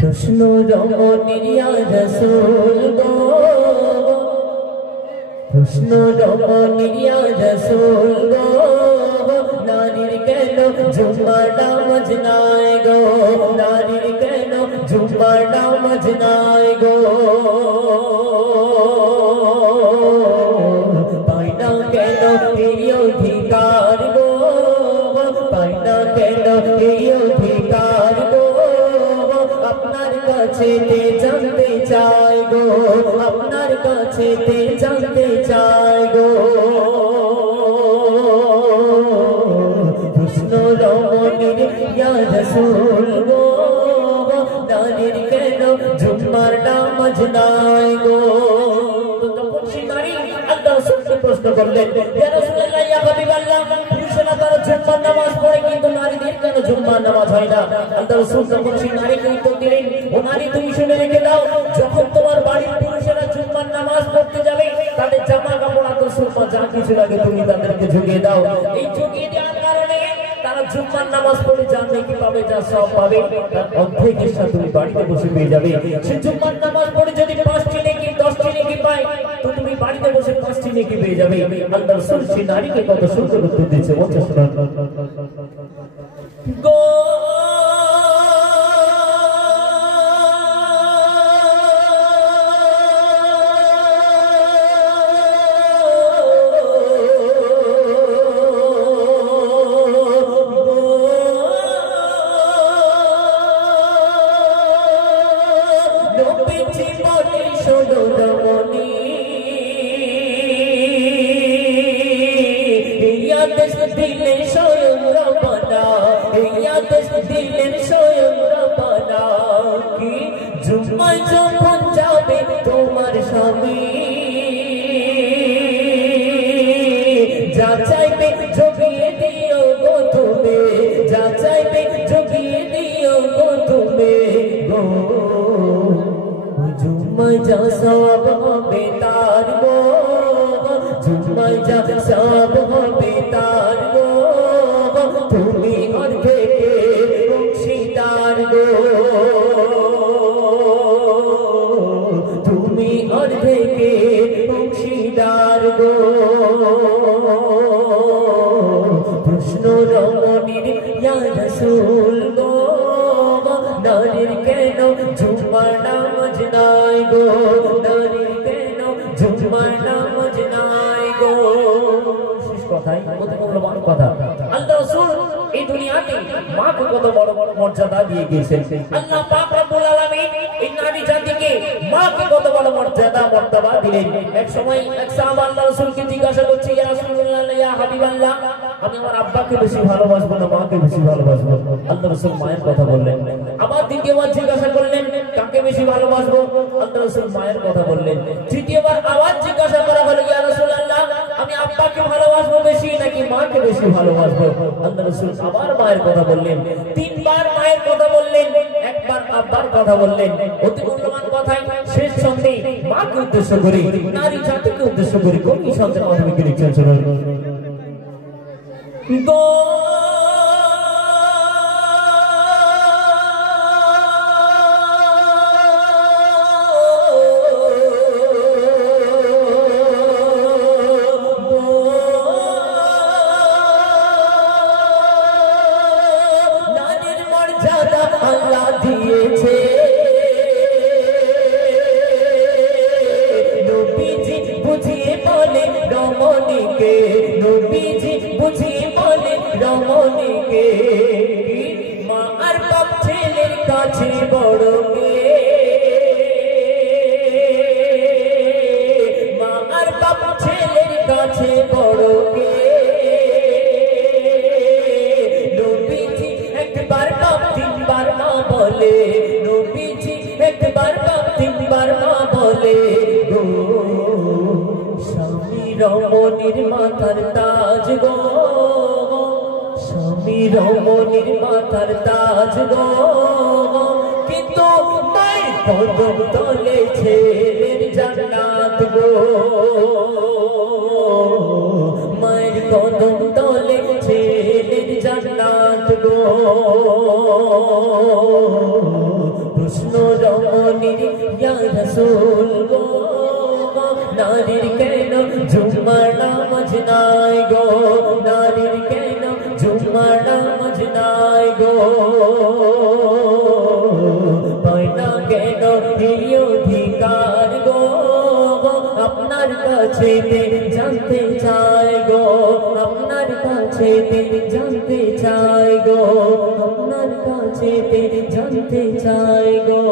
প্রশ্ন রমণীর ইয়া রাসূল গো, প্রশ্ন রমণীর ইয়া রাসূল গো, নারীর কেন জুমার নামাজ নাই গো, নারীর কেন জুমার নামাজ নাই গো, পায় না কেন এই অধিকার গো, পায় না কেন এই অধিকার গো, আপনার কাছে জানতে চাই গো, আপনার কাছে জানতে চাই গো। প্রশ্ন রমণীর ইয়া রাসূল গো, নারীর কেন জুম্মার নামাজ নাই গো। তখন সেই নারী আল্লাহ রাসূলকে প্রশ্ন করলেন, ইয়া রাসূলুল্লাহ ইয়া হাবিবাল্লাহ, পুরুষেরা তারা জুম্মার নামাজ পড়ে কিন্তু নারীদের কেন জুম্মার নামাজ হয় না? আল্লাহ রাসূল তখন সেই নারীকে উত্তর দিলেন, ও নারী তুমি শুনে রেখে দাও, যখন তোমার বাড়ির পুরুষেরা জুম্মার নামাজ পড়তে যাবে তাদের জামা কাপড় আতর সুরমা যা কিছু লাগে তুমি তাদেরকে ঝুঁকিয়ে দাও। এই ঝুঁকিয়ে দেওয়ার কারণে তারা জুম্মার নামাজ পড়ে যা নেকি পাবে, যা সব পাবে, তার অর্ধেক হিস্সা তুমি বাড়িতে বসে পেয়ে যাবে। সে জুম্মার নামাজ পড়ে যদি 5টি নেকি 10টি নেকি পায় তো তুমি বাড়িতে বসে 5টি নেকি পেয়ে যাবে। আল্লাহ রাসূল সেই নারীকে কত সুন্দর উত্তর দিয়েছে, বলছে শুনুন গো, দিলেন স্বয়ং রব্বানা, দিলেন স্বয়ং রব্বানা, কি জুম্মায় যখন যাবে তোমার স্বামী, যা চাইবে জগিয়ে দিও গো তুমি, যা চাইবে জগিয়ে দিও গো তুমি গো, জুম্মায় যা সওয়াব হবে তার গো, জুম্মায় যা সওয়াব হবে তার গো, তুমি অর্ধেকে অংশীদার গো, তুমি অর্ধেকে অংশীদার গো। প্রশ্ন রমণীর ইয়া রাসূল গো, নারীর কেন জুম্মার নামাজ নাই গো, নারীর কেন জুম্মার নামাজ নাই গো। শেষ কথাই মূল্যবান কথা, আল্লাহ রাসূল এই দুনিয়াতে মাকে কত বড় বড় মর্যাদা দিয়ে গিয়েছেন। আল্লাহ পাক রব্বুল আলামিন এই নারী জাতিকে মাকে কত বড় মর্যাদা দিলেন। এক সময় এক সাহাবা আল্লাহ রাসূলকে জিজ্ঞাসা করছে, ইয়া রাসূলুল্লাহ ইয়া হাবিবাল্লাহ, আমি আমার আব্বাকে বেশি ভালোবাসবো না মাকে বেশি ভালোবাসবো? আল্লাহ রাসূল মায়ের কথা বললেন। আবার দ্বিতীয়বার জিজ্ঞাসা করলেন, কাকে বেশি ভালোবাসবো? আল্লাহ রাসূল মায়ের কথা বললেন। তৃতীয়বার আবার জিজ্ঞাসা করা হলো, ইয়া রাসূলুল্লাহ, আমি আব্বাকে ভালোবাসবো বেশি নাকি মাকে বেশি ভালোবাসবো? আল্লাহ রাসূল আবার মায়ের কথা বললেন। তিনবার মায়ের কথা বললেন, একবার আব্বার কথা বললেন। অতি মূল্যবান কথাই শেষ সন্ধে মাকে উদ্দেশ্য করে, নারী জাতিকে উদ্দেশ্য করে কবি সন্ধ্যের মাধ্যমে কি লিখছেন শুনুন গো। নারীর মর্যাদা আল্লাহ দিয়েছে, নবীজি বুঝিয়ে বলে রমণীকে, নবীজি বুঝিয়ে বলে রমণীকে, মা আর বাপ ছেলের কাছে বড় কে, মা আর বাপ ছেলের কাছে বড় কে, নবীজি একবার বাপ তিনবার মা বলে, নবীজি একবার বাপ তিনবার মা বলে গো। স্বামী রমণীর মাথার তাজ গো, স্বামী রমণীর মাথার তাজ গো, কিন্তু মায়ের কদম তলে ছেলের জান্নাত গো, মায়ের কদম তলে ছেলের জান্নাত গো। প্রশ্ন কাছেতে জানতে চাই গো, আপনার কাছেতে জানতে চাই গো, আপনার কাছেতে জানতে চাই গো।